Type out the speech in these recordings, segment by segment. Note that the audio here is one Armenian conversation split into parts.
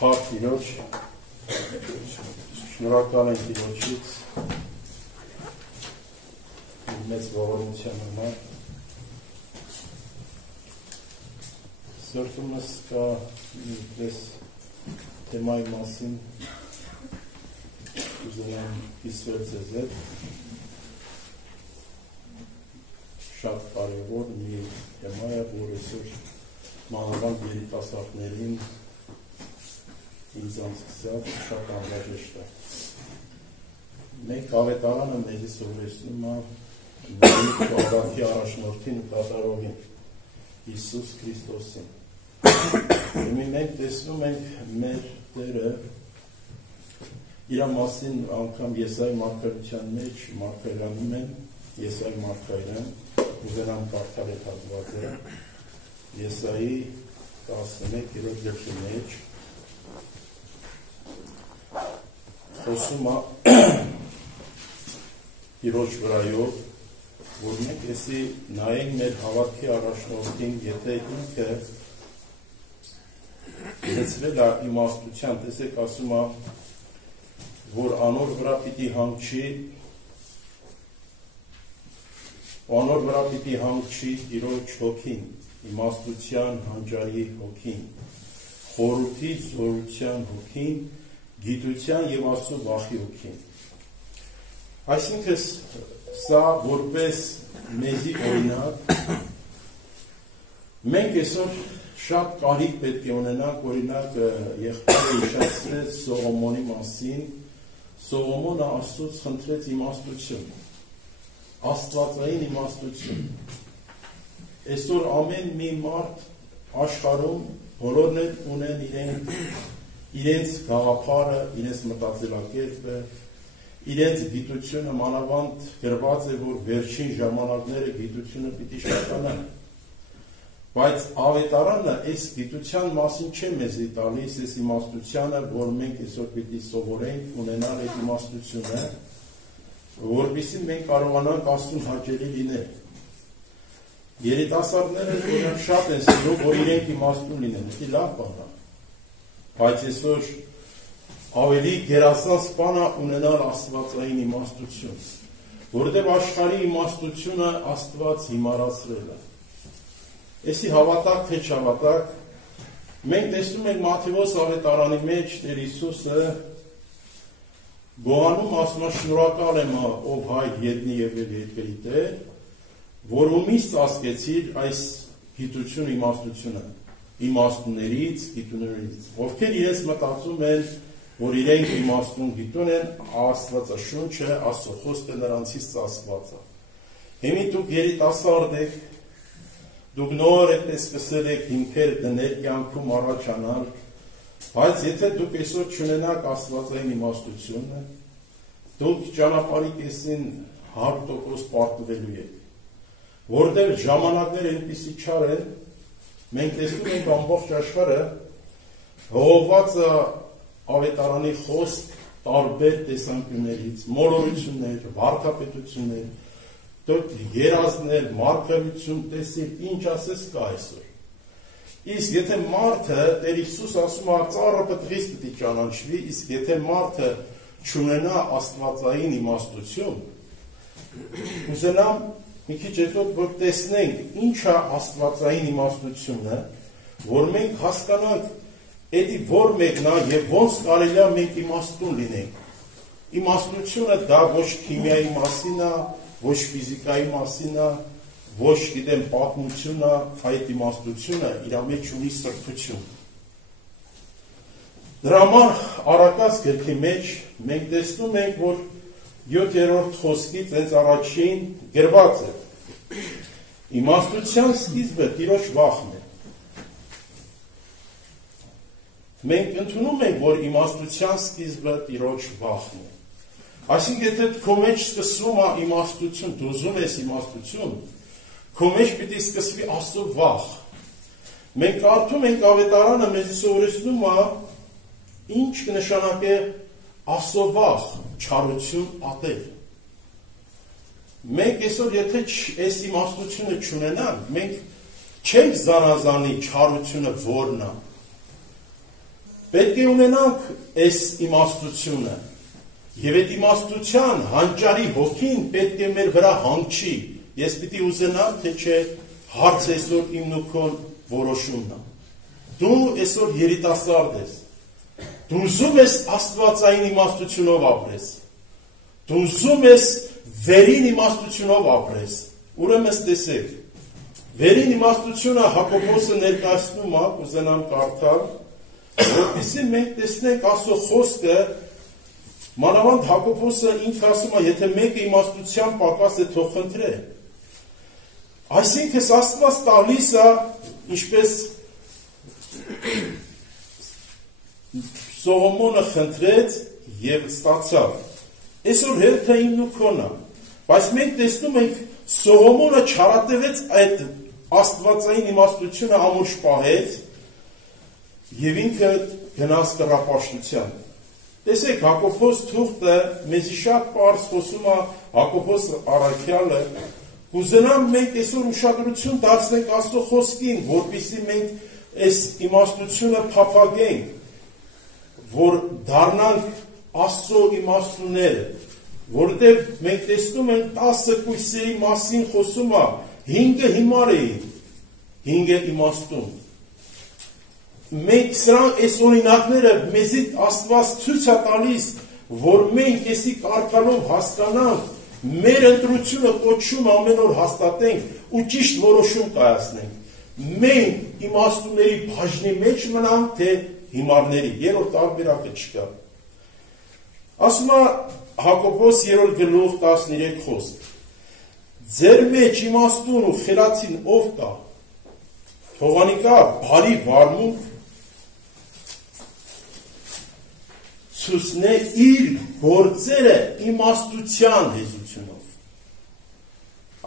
Փառք Տիրոջ, շնորհակալ ենք Տիրոջից մեծ ողորմության համար։ Սրտումս կա ինքնես թեմայի մասին ուզենամ կիսվել ձեզ հետ։ Շատ կարևոր մի թեմա է, որ այսօր մանավանդ երիտասարդներին ինձանց սկսած շատ անհրաժեշտ է։ Մենք ավետարանը մեզ սովորեցնում է Ավրամի առաջնորդին ու կատարողին Հիսուս Քրիստոսին։ Մենք տեսնում ենք մեր Տերը իր մասին անգամ Եսայի մարգարեության մեջ մարգարեանում են Եսայի մարգարեն ուզենամ կարդալ այդ հատվածը Եսայի 11-րդ գլխի մեջ խոսում է Տիրոջ վրայով, որ մենք էսի նայենք մեր հավատքի առաջնորդին, եթե ինքը գեցվել է իմաստության, տեսեք ասում է, որ անոր վրա պիտի հանգչի Տիրոջ հոգին, իմաստության հանճարի հոգին, խորհրդի զորության հոգին, գիտության և Աստծո վախի հոգին։ Այսինքն սա որպես մեզի օրինակ, մենք այսօր շատ կարիք պետք է ունենանք, օրինակ եղբայրը հիշեցրեց Սողոմոնի մասին, Սողոմոնը Աստծուց խնդրեց իմաստություն, աստվածային իմաստություն։ Այսօր ամեն մի մարդ աշխարհում բոլորն ունեն իրենց գաղափարը, իրենց մտածելակերպը, իրենց գիտությունը մանավանդ գրված է, որ վերջին ժամանակները գիտությունը պիտի շատանա։ Բայց ավետարանը այս գիտության մասին չէ մեզի տալիս, այս իմաստությանը, որ մենք այսօր պիտի սովորենք ունենալ այդ իմաստությունը, որպեսզի մենք կարողանանք Աստծուն հաճելի լինել։ Երիտասարդները շատ են սիրում, որ իրենք իմաստուն լինեն, դա լավ բան է։ Բայց այսօր ավելի գերազանց բան է ունենալ աստվածային իմաստություն, որովհետև աշխարհի իմաստությունը Աստված հիմարացրել է։ Էսի հավատակ թե չհավատակ, մենք տեսնում ենք Մատթեոս ավետարանի մեջ Տեր Հիսուսը գոհանում ասում է շնորհակալ եմ ով հայ ետնի եւ երկրի Տեր, որ ումից ծածկեցիր այս գիտությունը իմաստությունը, իմաստուններից, գիտուններից, ովքեր իրենց մտածում են, որ իրենք իմաստուն գիտուն են, Աստվածաշունչը, Աստծո խոսքը նրանցից ծածկված է։ Հիմա դուք երիտասարդ եք, դուք նոր այդպես սկսել եք հիմքեր դնել կյանքում առաջանալ, բայց եթե դուք այսօր չունենաք աստվածային իմաստությունը, դուք ճանապարհի կեսին 100% պարտվելու եք, որտեղ ժամանակները այնպիսի չար են, մենք տեսնում ենք ամբողջ աշխարհը հողովածը ավետարանի խոսք տարբեր տեսանկյուններից, մոլորություններ, վարքապետություններ, երազներ, մարգարեություն տեսիլ, ինչ ասես կա այսօր։ Իսկ եթե մարդը, Տեր Հիսուս ասում է, ծառը պտղից պիտի ճանաչվի, իսկ եթե մարդը չունենա աստվածային իմաստություն, ուզենամ մի քիչ հետո որ տեսնենք ինչ է աստվածային իմաստությունը, որ մենք հասկանանք Էդի որ մեկն է և ոնց կարելի է մենք իմաստուն լինենք։ Իմաստությունը դա ոչ քիմիայի մասին է, ոչ ֆիզիկայի մասին է, ոչ գիտեմ պատմություն է, այդ իմաստությունը իր մեջ ունի սրբություն։ Դրա համար Առակաց գրքի մեջ մենք տեսնում ենք, որ 7-րդ խոսքից հենց առաջին գրված է. իմաստության սկիզբը Տիրոջ վախն է։ Մենք ընդունում ենք, որ իմաստության սկիզբը Տիրոջ վախն է։ Այսինքն, եթե քո մեջ սկսվում է իմաստություն, դու ուզում ես իմաստություն, քո մեջ պիտի սկսվի Աստծո վախ։ Մենք կարդում ենք ավետարանը մեզ սովորեցնում է, ինչ կնշանակե Աստծո վախ, չարություն ատել։ Մենք այսօր եթե այս իմաստությունը չունենանք, մենք չենք զանազանի չարությունը որն է։ պետք է ունենանք այս իմաստությունը, եւ այդ իմաստության հանճարի հոգին պետք է մեր վրա հանգչի, ես պիտի ուզենամ, թե չէ հարց այսօր իմն ու քո որոշումն է, դու այսօր երիտասարդ ես, դու ուզում ես աստվածային իմաստությունով ապրես, դու ուզում ես վերին իմաստությունով ապրես, ուրեմն տեսեք, վերին իմաստությունը Հակոբոսը ներկայացնում է, կուզենամ կարդալ, որպեսզի մենք տեսնենք Աստծո խոսքը, մանավանդ Հակոբոսը ինքը ասում է, եթե մեկը իմաստության պակաս է, թող խնդրե։ Այսինքն Աստված տալիս է, ինչպես Սողոմոնը խնդրեց եւ ստացավ։ Այսօր հերթը իմն ու քոնն է, բայց մենք տեսնում ենք Սողոմոնը չարատևեց այդ աստվածային իմաստությունը ամուր շպահեց եւ ինքը գնաց կռապաշտության։ Տեսեք, Հակոբոս թուղթը մեզի շատ պարզ խոսում է Հակոբոս առաքյալը, կուզենամ մենք այսօր ուշադրություն դարձնենք Աստծո խոսքին, որպեսզի մենք այս իմաստությունը փափագենք, որ դառնանք Աստծո իմաստունները, որտեղ մենք տեսնում ենք 10 կույսերի մասին խոսում է, 5-ը հիմար էին, 5-ը իմաստուն։ Մենք սրանք այս օրինակները մեզի Աստված ցույց է տալիս, որ մենք էսի կարդալով հասկանանք, մեր ընտրությունը կոչում ամեն օր հաստատենք ու ճիշտ որոշում կայացնենք։ Մենք իմաստունների բաժնի մեջ մնանք, թե հիմարների, երրորդ տարբերակը չկա։ Ասում է Հակոբոս 3 գլուխ 13 խոսք։ Ձեր մեջ իմաստուն ու խելացին ով կա, թողանիկա բարի վարմունք ցուսնե իր գործերը իմաստության հեզությունով։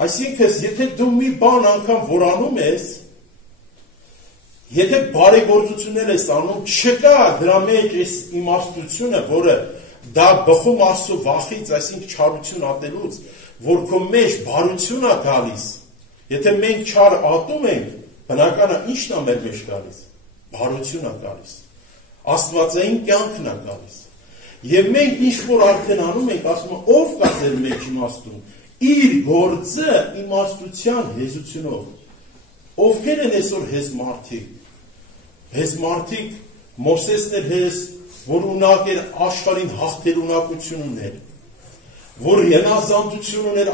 Այսինքն, եթե դու մի բան անգամ որանում ես, եթե բարեգործություններ ես անում, չկա դրա մեջ այս իմաստությունը, որը դա բխում Աստծո վախից, այսինքն չարություն ատելուց, որ քո մեջ բարություն է գալիս։ Եթե մենք չար ատում ենք, բնականը ի՞նչն է մեր մեջ գալիս։ Բարություն է գալիս։ Աստվածային կյանքն է գալիս։ Եվ մենք ինչ որ արդեն անում ենք, ասում ենք, ով կա ձեր մեջ իմաստուն։ Իր գործը իմաստության հեզությունով։ Ովքեր են այսօր հեզ մարդիկ։ Հեզ մարդիկ Մովսեսն էր հեզ, որ ունակ էր աշխարհին հաղթել ունակություն ուներ, որ ենազանդություն ուներ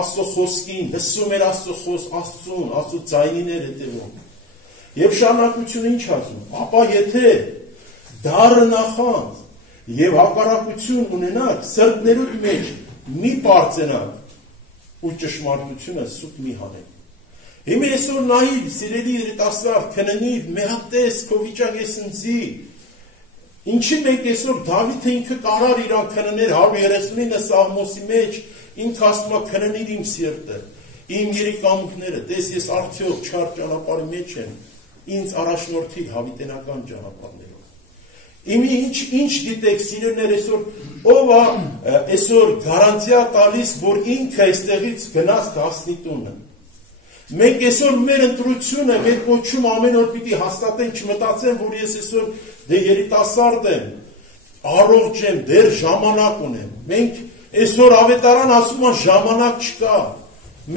Աստծո խոսքին, լսում էր Աստծո խոսք, Աստծուն, Աստծո ձայնին էր հետևում։ Եվ շարունակությունը ինչ ասում, ապա եթե դառը նախանձ եւ հակառակություն ունենաք, սրտներուդ մեջ մի պարծենաք ու ճշմարտությունը սուտ մի հանեք։ Հիմա այսօր նայիր, սիրելի երիտասարդ, քննիր, մեհատես, քո վիճակը սնձի։ Ինչի մենք այսօր Դավիթը ինքը կարար իրան քններ 139 Սաղմոսի մեջ, ինքը ասում է քննիր իմ սիրտը, իմ երիկամուկները, տես ես արդյոք չար ճանապարհի մեջ եմ, ինձ առաջնորդի հավիտենական ճանապարհներով։ Իմի ինչ գիտեք սիրելիներ այսօր ով է այսօր գարանտիա տալիս, որ ինքը այստեղից գնաց հասնի տունը։ Մենք այսօր մեր ընտրությունը, մեր կոչում ամեն օր պիտի հաստատենք, չմտածեմ, որ ես այսօր դե երիտասարդ եմ, առողջ եմ, դեռ ժամանակ ունեմ։ Մենք այսօր ավետարան ասում են ժամանակ չկա։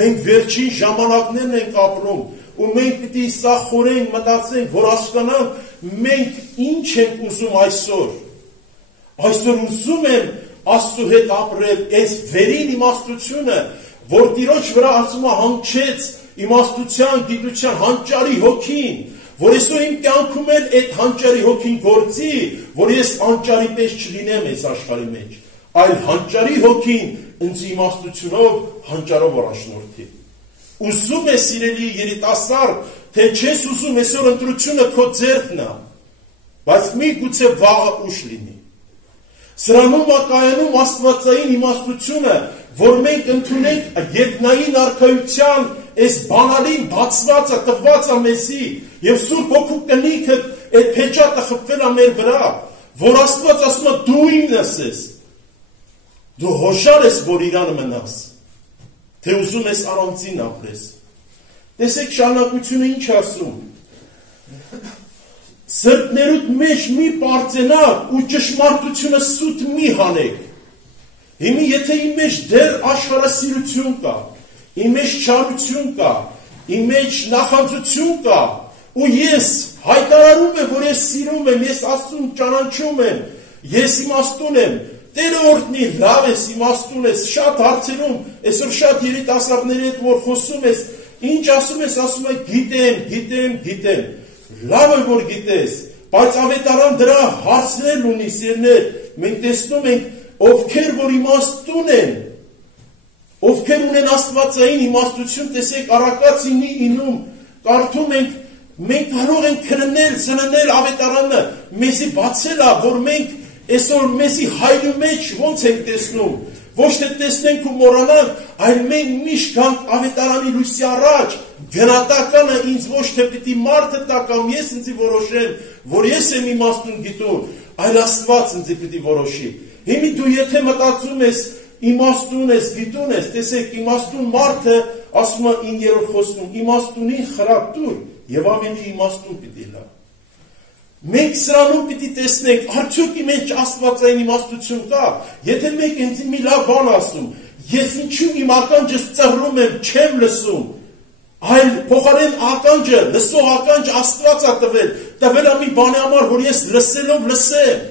Մենք վերջին ժամանակներն ենք ապրում, ու մենք պիտի սա խորենք մտածենք, որ հասկանանք մենք ինչ ենք ուզում այսօր։ Այսօր ուզում եմ Աստծո հետ ապրել, այս վերին իմաստությունը, որ Տիրոջ վրա ասում է հանգչեց իմաստության, գիտության, հանճարի հոգին, որ այսօր իմ կյանքում էլ այդ հանճարի հոգին գործի, որ ես հանճարի պես չլինեմ այս աշխարհի մեջ, այլ հանճարի հոգին ինձ իմաստությունով հանճարով առաջնորդի։ Ուզում ես սիրելի երիտասարդ, թե չես ուզում այսօր ընտրությունը քո ձեռքն է, բայց մի գուցե վաղը ուշ լինի։ Սրանում է կայանում աստվածային իմաստությունը, որ մենք ընդունենք երկնային արքայության այս բանալին բացվածը տվածը մեզի եւ Սուրբ Հոգու կնիքը այդ փեճատը խփվել է մեր վրա, որ Աստված ասում է դու իմն ես, դու հոշար ես, որ իրան մնաս, թե ուզում ես առանցին ապրես։ Տեսեք շարունակությունը ինչ ասում։ Սրտներուդ մեջ մի պարծենաք ու ճշմարտությունը սուտ մի հանեք։ Հիմի եթե իմ մեջ դեռ աշխարհասիրություն կա, իմ մեջ չարություն կա, իմ մեջ նախանձություն կա, ու ես հայտարարում եմ, որ ես սիրում եմ, ես Աստծուն ճանաչում եմ, ես իմաստուն եմ, Տերը օրհնի, լավ ես, իմաստուն ես, շատ հարցերում, այսօր շատ երիտասարդների հետ որ խոսում ես, ինչ ասում ես, ասում ես, գիտեմ, լավ է որ գիտես, բայց ավետարան դրա հարցներ ունի, սիրներ, մենք տեսնում ենք, ովքեր որ իմաստուն են, ովքեր ունեն աստվածային իմաստություն, տեսեք Առակաց 9:9 կարդում ենք, մենք կարող ենք քննել, ծննել ավետարանը, մեզի բացել է, որ մենք այսօր մեզի հայրու մեջ ոնց ենք տեսնում, ոչ թե տեսնենք ու մոռանանք, այլ մենք միշտ գանք ավետարանի լույսի առաջ, գնահատականը ինձ ոչ թե պիտի մարդը տա կամ ես ինձ որոշեմ, որ ես եմ իմաստուն գիտում, այլ Աստված ինձ պիտի որոշի։ Հիմա դու եթե մտածում ես իմաստուն ես, գիտուն ես, տեսեք իմաստուն մարդը ասում է 9-րդ խոսքում, իմաստունին խրատ տուր եւ ավելի իմաստուն պիտի լա։ Մենք սրանում պիտի տեսնենք, արդյոք իմ մեջ աստվածային իմաստություն կա, եթե մենք ինձ մի լավ բան ասում, ես ինչու իմ ականջս ծռում եմ, չեմ լսում, այլ փոխարեն ականջը, լսող ականջը Աստված է տվել է մի բանի համար, որ ես լսելով լսեմ,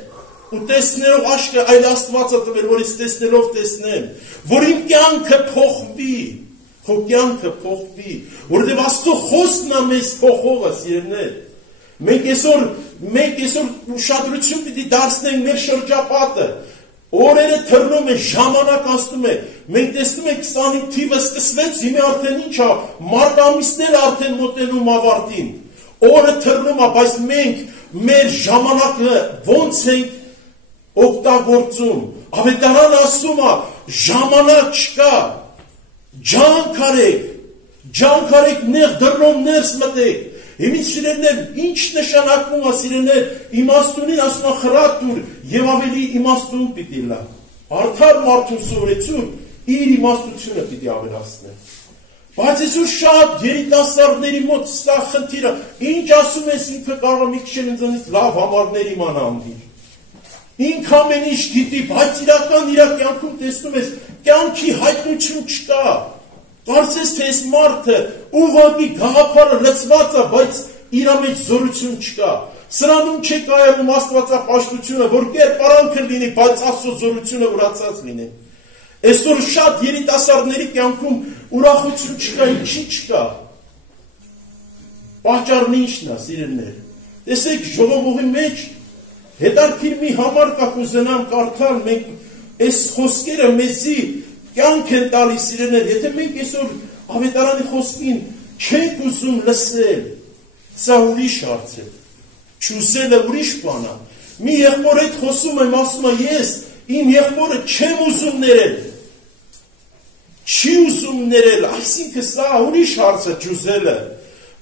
ու տեսնելով աշկը այլ Աստված է տվել, որ ես տեսնելով տեսնեմ, որ իմ կյանքը փոխվի, քո կյանքը փոխվի, որովհետև Աստծո խոսքն է մեզ փոխողը, սիրելիներ։ Մենք այսօր ուշադրություն պիտի դարձնենք մեր շրջապատը, օրերը թռնում են, ժամանակ անցնում է, մենք տեսնում ենք 20-ի թիվը սկսվեց, հիմա արդեն ինչ է, մարտ ամիսները արդեն մոտենում ավարտին, օրը թռնում է, բայց մենք մեր ժամանակը ոնց ենք օգտագործում, ավետարան ասում է, ժամանակ չկա, ջանք արեք, նեղ դռնով ներս մտեք, Հիմի սիրելիներ, ինչ նշանակում է սիրելիներ, իմաստունին ասում է խրատ տուր եւ ավելի իմաստուն պիտի լա։ Արդար մարդու սովորեցում իր իմաստությունը պիտի ավելացնի։ Բայց այսօր շատ երիտասարդների մոտ սա խնդիրը, ինչ ասում ես ինքը կարող է մի քիչ ինձանից լավ համարներ իմանա անդիր։ Ինք ամեն ինչ գիտի, բայց իրական իր կյանքում տեսնում ես, կյանքի հայտնություն չկա։ Կարծես թե այս մարդը ուղղակի գաղափարը լցված է, բայց իր մեջ զորություն չկա։ Սրանում չի կայանում աստվածապաշտությունը, որ կերպարանքը լինի, բայց Աստծո զորությունը ուրացած լինի։ Այսօր շատ երիտասարդների կյանքում ուրախություն չկա, ինչի չկա։ Պատճառն ինչն է, սիրելիներ։ Տեսեք, ժողովուրդի մեջ հետաքրքիր մի համար կա կուզենամ կարդալ, մենք այս խոսքերը մեզի կյանք են տալիս սիրելիներ, եթե մենք այսօր ավետարանի խոսքին չենք ուզում լսել, սա ուրիշ հարց է, չուզելը ուրիշ բան է։ Մի եղբոր հետ խոսում եմ, ասում է, ես իմ եղբորը չեմ ուզում ներել, չի ուզում ներել, այսինքն սա ուրիշ հարց է չուզելը,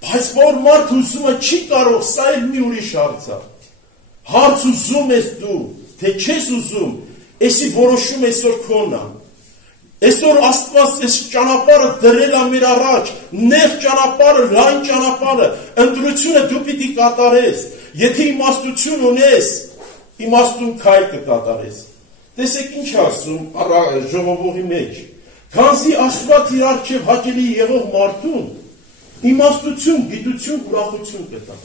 բայց որ մարդ ուզում է չի կարող, սա էլ մի ուրիշ հարց է։ Հարց ուզում ես դու, թե չես ուզում, էսի որոշում այսօր քոնն է։ Այսօր Աստված այս ճանապարհը դրել է մեր առաջ, նեղ ճանապարհը, լայն ճանապարհը, ընտրությունը դու պիտի կատարես, եթե իմաստություն ունես, իմաստուն քայլ կկատարես։ Տեսեք ինչ ասում ժողովուրդի մեջ, քանզի Աստված իր առջև հաճելի եղող մարդուն, իմաստություն, գիտություն, ուրախություն կտա։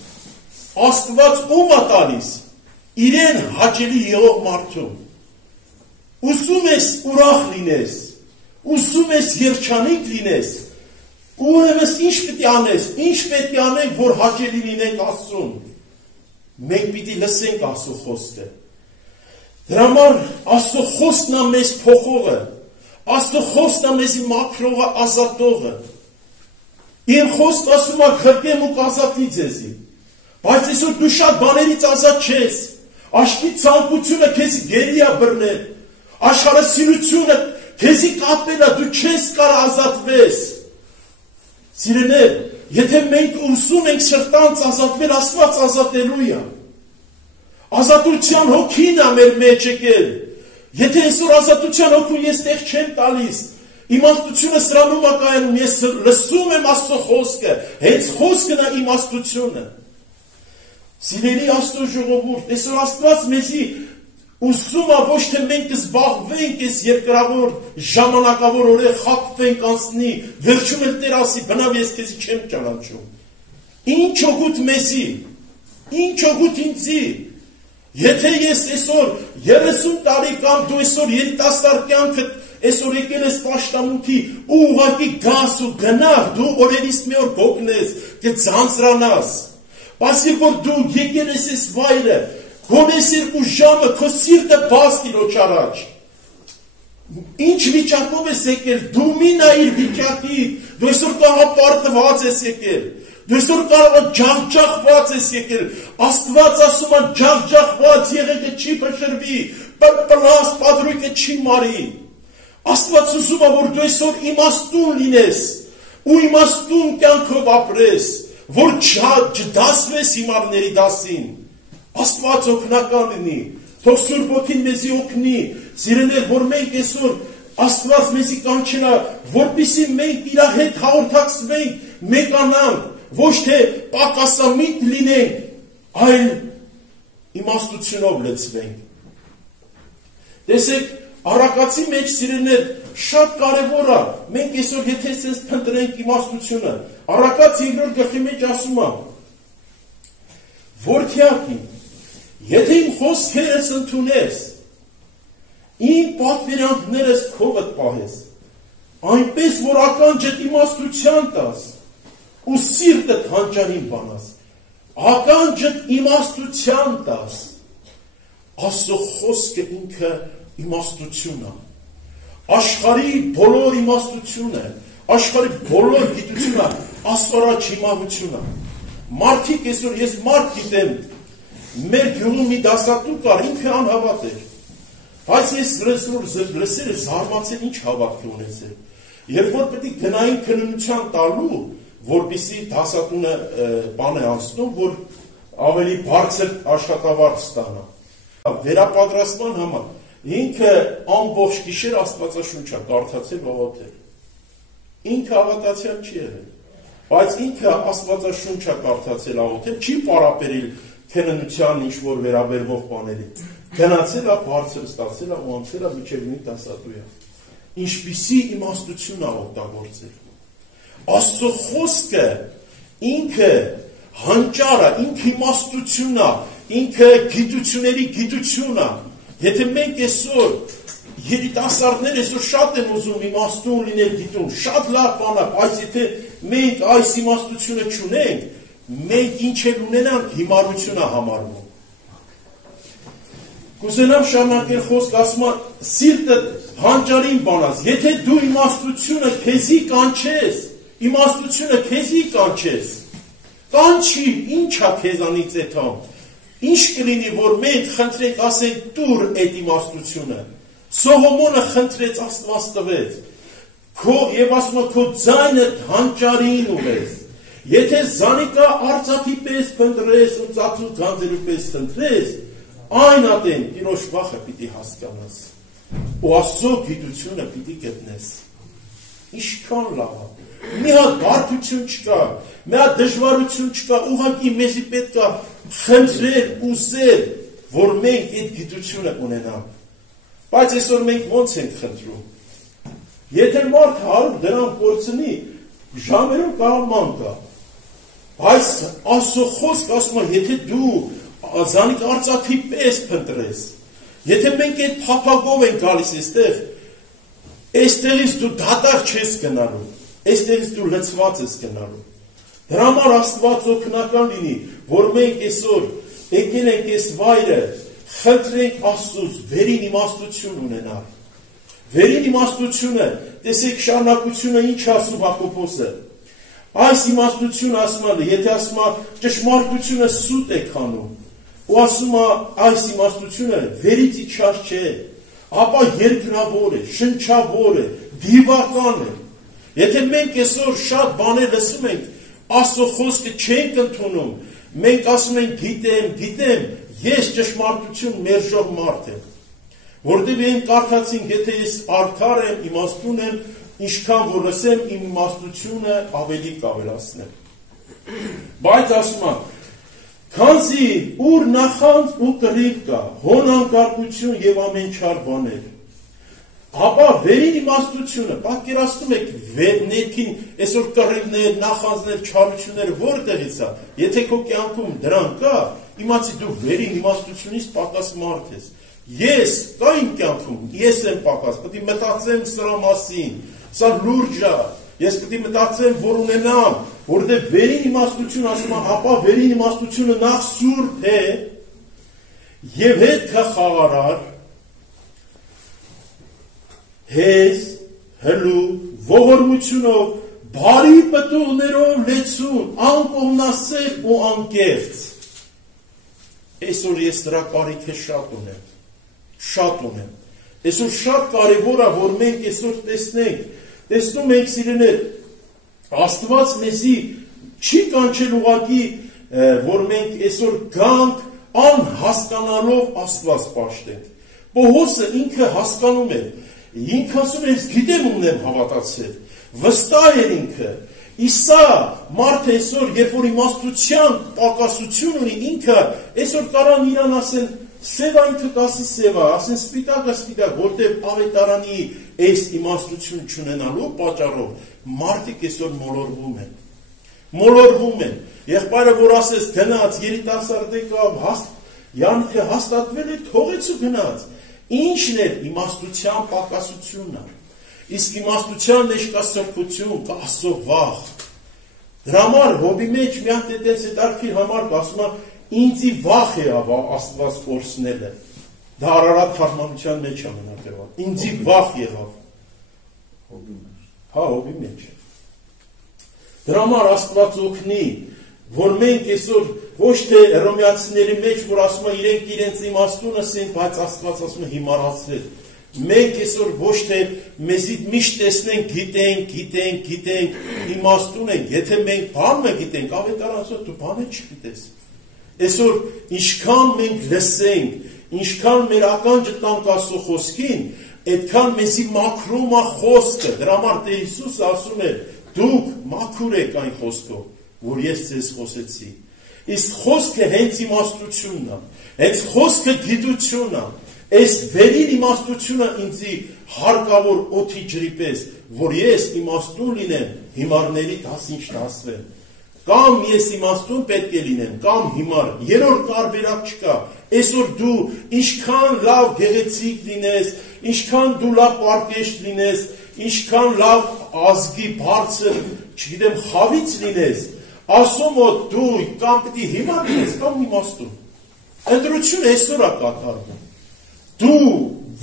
Աստված ում է տալիս, իրեն հաճելի եղող մարդուն։ Ուսում ես ուրախ լինես, ուսում ես երջանիկ լինես, ուրեմն ինչ պիտի անես, ինչ պետք է անենք, որ հաճելի լինենք Աստծուն։ Մենք պիտի լսենք Աստծո խոսքը։ Դրա համար Աստծո խոսքն է մեզ փոխողը, Աստծո խոսքն է մեզ մաքրողը, ազատողը։ Իմ խոսքը ասում է քրկեմ ու կազատի ձեզի, բայց այսօր դու շատ բաներից ազատ չես, աշխի ցանկությունը քեզ գերի է բռնել, աշխարհասիրությունը քեզի կապել է, դու չես կարող ազատվես։ Սիրելիներ, եթե մենք ուսում ենք սրտանց ազատվել, Աստված ազատելու է։ Ազատության հոգին է մեր մեջ եկել։ Եթե այսօր ազատության հոգուն ես տեղ չեմ տալիս, իմաստությունը սրանում է կայանում, ես լսում եմ Աստծո խոսքը, հենց խոսքն է իմաստությունը։ Սիրելի Աստծո ժողովուրդ, այսօր Աստված մեզի ուսում է ոչ թե մենք զբաղվենք այս երկրավոր ժամանակավոր օրեր խաբվենք անցնի, վերջում էլ Տեր ասի, բնավ ես քեզ չեմ ճանաչում։ Ինչ օգուտ մեզի, ինչ օգուտ ինձի։ Եթե ես այսօր 30 տարի կամ դու այսօր երիտասարդ կյանքդ այսօր եկել ես պաշտամունքի ու ուղղակի գաս ու գնար, դու օրերից մի օր գոգնես, կձանձրանաս, բացի որ դու եկել ես այս վայրը, գոնես 2 ժամը քո սիրտը բաց Տիրոջ առաջ։ Ինչ վիճակով ես եկել, դու մի նայիր վիճակի, դու այսօր կաղապարտված ես եկել, դու այսօր կարող ջախջախված ես եկել, Աստված ասում է ջախջախված եղեկը չի փշրվի, պլաս պատրույկը չի մարի։ Աստված ուզում է, որ դու այսօր իմաստուն լինես, ու իմաստուն կյանքով ապրես, որ չդասվես հիմարների դասին։ Աստված օգնական լինի, թող Սուրբ Ոգին մեզի օգնի, սիրելիներ, որ մենք այսօր Աստված մեզի կանչելա, որպեսզի մենք իր հետ հաղորդակցվենք, մեկանանք, ոչ թե պակասամիտ լինենք, այլ իմաստությունով լցվենք։ Տեսեք, առակացի մեջ սիրելիներ շատ կարևոր է, մենք այսօր եթե ցենց փնտրենք իմաստությունը, առակաց 2-րդ գլխի մեջ ասում է, որդյակի, եթե իմ խոսքերս ընդունես, իմ պատվիրանքներս քովդ պահես, այնպես որ ականջդ իմաստության տաս, ու սիրտդ հանճարին բանաս, ականջդ իմաստության տաս, Աստծո խոսքը ինքը իմաստություն է, աշխարհի բոլոր իմաստությունը, աշխարհի բոլոր գիտությունը, աստվածաչ իմամությունը։ Մարդիկ այսօր ես մարդ գիտեմ, մեր գյուղում մի դասատու կար, ինքը անհավատ էր, բայց ես լսել էր զարմացել ինչ հավատք ունեցել, երբ որ պետք է գնային քննության տալու, որպեսզի դասատունը բան է անցնում, որ ավելի բարձր աշխատավարձ ստանա, վերապատրաստման համար, ինքը ամբողջ գիշեր Աստվածաշունչը կարդացել ողոթել, ինքը հավատացյալ չի եղել, բայց ինքը Աստվածաշունչը կարդացել ողոթել, չի պարապերել քննության ինչ-որ վերաբերվող բաների, գնացել է, բարձր ստացել է ու անցել է մինչև նույն դասատուը, ինչպիսի իմաստություն է օգտագործել։ Աստծո խոսքը ինքը հանճար է, ինքը իմաստություն է, ինքը գիտությունների գիտություն է։ Եթե մենք այսօր երիտասարդներ այսօր շատ են ուզում իմաստուն լինել գիտուն, շատ լավ բան է, բայց եթե մենք այս իմաստությունը չունենք, մենք ինչ էլ ունենանք, հիմարություն է համարվում։ Կուզենամ շարունակել խոսք, ասում եմ, սիրտը հանճարին բանաս, եթե դու իմաստությունը քեզի կանչես, իմաստությունը քեզի կանչես, կանչի, ինչ է քեզանից էթամ, ինչ կլինի, որ մենք խնդրենք, ասենք, տուր այդ իմաստությունը, Սողոմոնը խնդրեց, Աստված տվեց, եւ ասում է, քո ձայնը հանճարին ուղես, եթե զանիկա արծաթի պես փնտրես ու ծածու գանձերու պես խնդրես, այն ատեն Տիրոջ վախը պիտի հասկանաս, ու Աստծո գիտությունը պիտի գտնես, ինչքան լավ է, մի հատ բարդություն չկա, մի հատ դժվարություն չկա, ուղղակի մեզի պետք է խնդրել, ուզել, որ մենք այդ գիտությունը ունենանք, բայց այսօր մենք ոնց ենք խնդրում, եթե մարդ 100 դրամ կորցնի, ժամերում կարող ման կա, բայց Աստծո խոսք ասում է, եթե դու զանիկ արծաթի պես փնտրես, եթե մենք այդ փափագով ենք գալիս այստեղ, այստեղից դու դատար չես գնալու, այստեղից դու լցված ես գնալու։ Դրա համար Աստված օգնական լինի, որ մենք այսօր եկել ենք այս վայրը, խնդրենք Աստծուց վերին իմաստություն ունենալ։ Վերին իմաստությունը, տեսեք շարունակությունը ինչ ասում Հակոբոսը։ Այս իմաստությունը ասում է, եթե ասում է ճշմարտությունը սուտ է քանում, ու ասում է այս իմաստությունը վերից իջած չէ, ապա երկրավոր է, շնչավոր է, դիվական է։ Եթե մենք այսօր շատ բաներ լսում ենք, Աստծո խոսքը չենք ընդունում, մենք ասում ենք գիտեմ, ես ճշմարտություն մերժող մարդ եմ, որտեղ մենք կարդացինք, եթե ես արդար եմ, իմաստուն եմ, ինչքան որ լսեմ, իմ իմաստությունը ավելի կավելացնեմ։ Բայց ասում եմ, Քանզի ուր նախանձ ու կռիվ կա, հոնանկարգություն եւ ամեն չար բաներ։ Ապա վերին իմաստությունը, պատկերացնում եք ներքին այսօր կռիվներ, նախանձներ, չարություններ որտեղից է։ Եթե քո կյանքում դրան կա, իմացի դու վերին իմաստությունից պակաս մարդ ես։ Ես կա իմ կյանքում, ես եմ պակաս, պետք է մտածեմ սրա մասին, սա լուրջ է։ Ես պետք է մտածեմ, որ ունենամ, որովհետև վերին իմաստություն ասում է, ապա վերին իմաստությունը նախ սուրբ է եւ հետ խաղարար, հեզ, հլու, ողորմությունով, բարի պտուղներով լեցուն, անկողմնասեր ու անկեղծ։ Այսօր ես դրա կարիքը շատ ունեմ։ Այսօր շատ կարևոր է, որ մենք այսօր տեսնում ենք սիրեներ, Աստված մեզի չի կանչել ուղղակի, որ մենք այսօր գանք անհասկանալով Աստված պաշտենք։ Պողոսը ինքը հասկանում է, ինքը ասում է, ես գիտեմ ումն եմ հավատացել, վստահ էր ինքը, Իսա մարդ այսօր, երբ որ իմաստության պակասություն ունի, ինքը այսօր կարան իրան ասեն, սևա ինքը կասի սևա, ասեն սպիտակը սպիտակ, որտև ավետարանի այս իմաստություն չունենալու պատճառով մարդիկ այսօր մոլորվում են, եղբայրը որ ասես գնաց, երիտասարդ եկավ, յանքը հաստատվել է, թողեց ու գնաց, ինչն էր իմաստության պակասությունն է, իսկ իմաստության մեջ կա սրբություն, կա Աստծո վախ, դրա համար հոբի մեջ մի հատ այդպես հետարքիր համար ասում է, ինձի վախ է Աստված կորցնելը, դա Արարատ թարգմանության մեջ է մնացել, ինձի վախ եղավ, հոբի մեջ, դրա համար Աստված օգնի, որ մենք այսօր ոչ թե հռոմեացիների մեջ, որ ասում է իրենք իրենց իմաստունը սեն, բայց Աստված ասում է հիմարացրել, մենք այսօր ոչ թե մեզի միշտ տեսնենք, գիտենք, իմաստուն ենք, եթե մենք բանը գիտենք, ավետարանը ասում է դու բանը չգիտես, այսօր ինչքան մենք լսենք, ինչքան մեր ականջը տանք Աստծո խոսքին, այդքան մեզի մաքրում է խոսքը, դրա համար Տեր Հիսուսը ասում է, դուք մաքուր եք այն խոսքով, որ ես ձեզ խոսեցի, իսկ խոսքը հենց իմաստությունն է, հենց խոսքը գիտությունն է, այս վերին իմաստությունը ինձի հարկավոր օդի ջրի պես, որ ես իմաստուն լինեմ, հիմարների դասինչ դասվեմ, կամ ես իմաստուն պետք է լինեմ, կամ հիմար, երրորդ տարբերակ չկա, այսօր դու ինչքան լավ գեղեցիկ լինես, ինչքան դու լավ պարկեշտ լինես, ինչքան լավ ազգի բարձր, չգիտեմ, խավից լինես, ասում որ դու կամ պետք է հիմար լինես, կամ իմաստուն, ընտրությունը այսօր է կատարվում, դու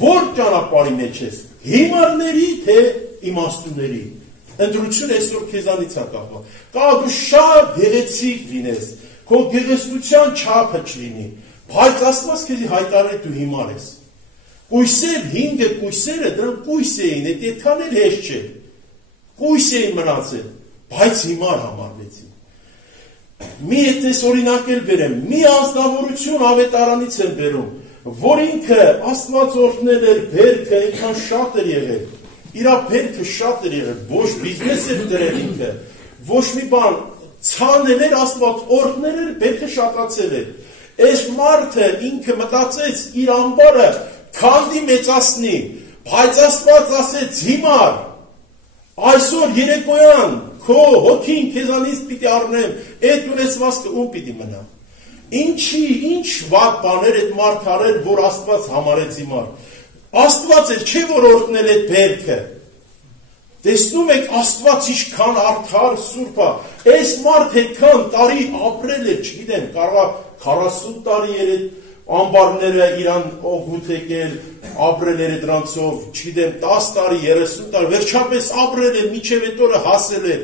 որ ճանապարհի մեջ ես, հիմարների թե իմաստունների, ընտրությունը այսօր քեզանից է կախված, կա դու շատ գեղեցիկ լինես, քո գեղեցկության չափը չլինի, բայց Աստված քեզի հայտարարել դու հիմար ես, կույսեր, 5 կույսերը դրանք կույս էին, այդքան էլ հեշտ չէ, կույս էին մնացել, բայց հիմար համարվեցին, մի այդպես օրինակ էլ բերեմ, մի անձնավորություն ավետարանից են բերում, որ ինքը Աստված օրհնել էր, բերքը այնքան շատ էր եղել, իրա բերքը շատ էր եղել, ոչ բիզնես էր դրել ինքը, ոչ մի բան, ցանել էր Աստված օրհնել էր, բերքը շատացել էր, այս մարդը ինքը մտածեց իր ամբարը քանդի մեծացնի, բայց Աստված ասեց հիմար, այսօր երեկոյան քո հոգին քեզանից պիտի առնեմ, այդ ունեցվածքը ում պիտի մնա, ինչ վատ բաներ այդ մարդ արել, որ Աստված համարեց հիմար, Աստված էլ չէ որ օրհնել այդ բերքը, տեսնում եք Աստված ինչքան արդար սուրբ է, այս մարդ այդքան տարի ապրել է, չգիտեմ, կարող է 40 տարի էր այդ ամբարները իրան օգուտ եկել, ապրել էր դրանցով, չգիտեմ, 10 տարի, 30 տարի, վերջապես ապրել էր, մինչև այդ օրը հասել էր,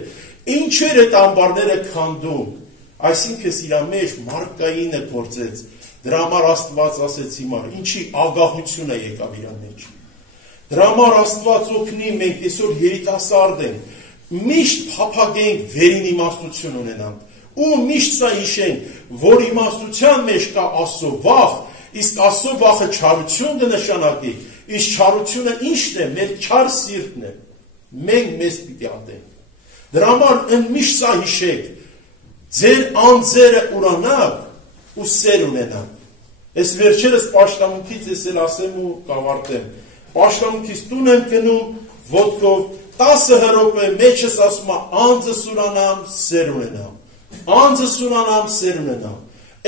ինչ էր այդ ամբարները քանդում, այսինքն իրա մեջ մարկայինը փորձեց, դրա համար Աստված ասեց հիմար, ինչի ագահություն է եկավ իրա մեջ, դրա համար Աստված օգնի, մենք այսօր երիտասարդ ենք, միշտ փափագենք վերին իմաստություն ունենանք, ու միշտ սա հիշենք, որ իմաստության մեջ կա Աստծո վախ, իսկ Աստծո վախը չարություն կնշանակի, իսկ չարությունը ինչն է, մեր չար սիրտն է, մենք մեզ պիտի ատենք, դրա համար միշտ սա հիշեք, ձեր անձերը ուրանաք, ու սեր ունենամ։ Ես վերջերս պաշտամունքից ես էլ ասեմ ու կավարտեմ։ Պաշտամունքից տուն եմ գնում ոտքով 10 րոպե մեջս ասում եմ անձը սուրանամ, սեր ունենամ։ Անձը սուրանամ, սեր ունենամ։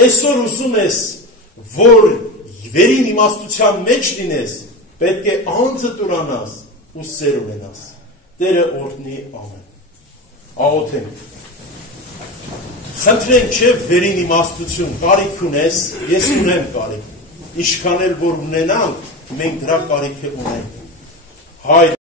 Այսօր ուզում ես, որ վերին իմաստության մեջ լինես, պետք է անձը տուրանաս ու սեր ունենաս։ Տերը օրհնի ամեն։ Աղոթենք։ Խնդրենք չէ վերին իմաստություն, կարիք ունես, ես ունեմ կարիք։ Ինչքան էլ որ ունենանք, մենք դրա կարիքը ունենք։ Հայր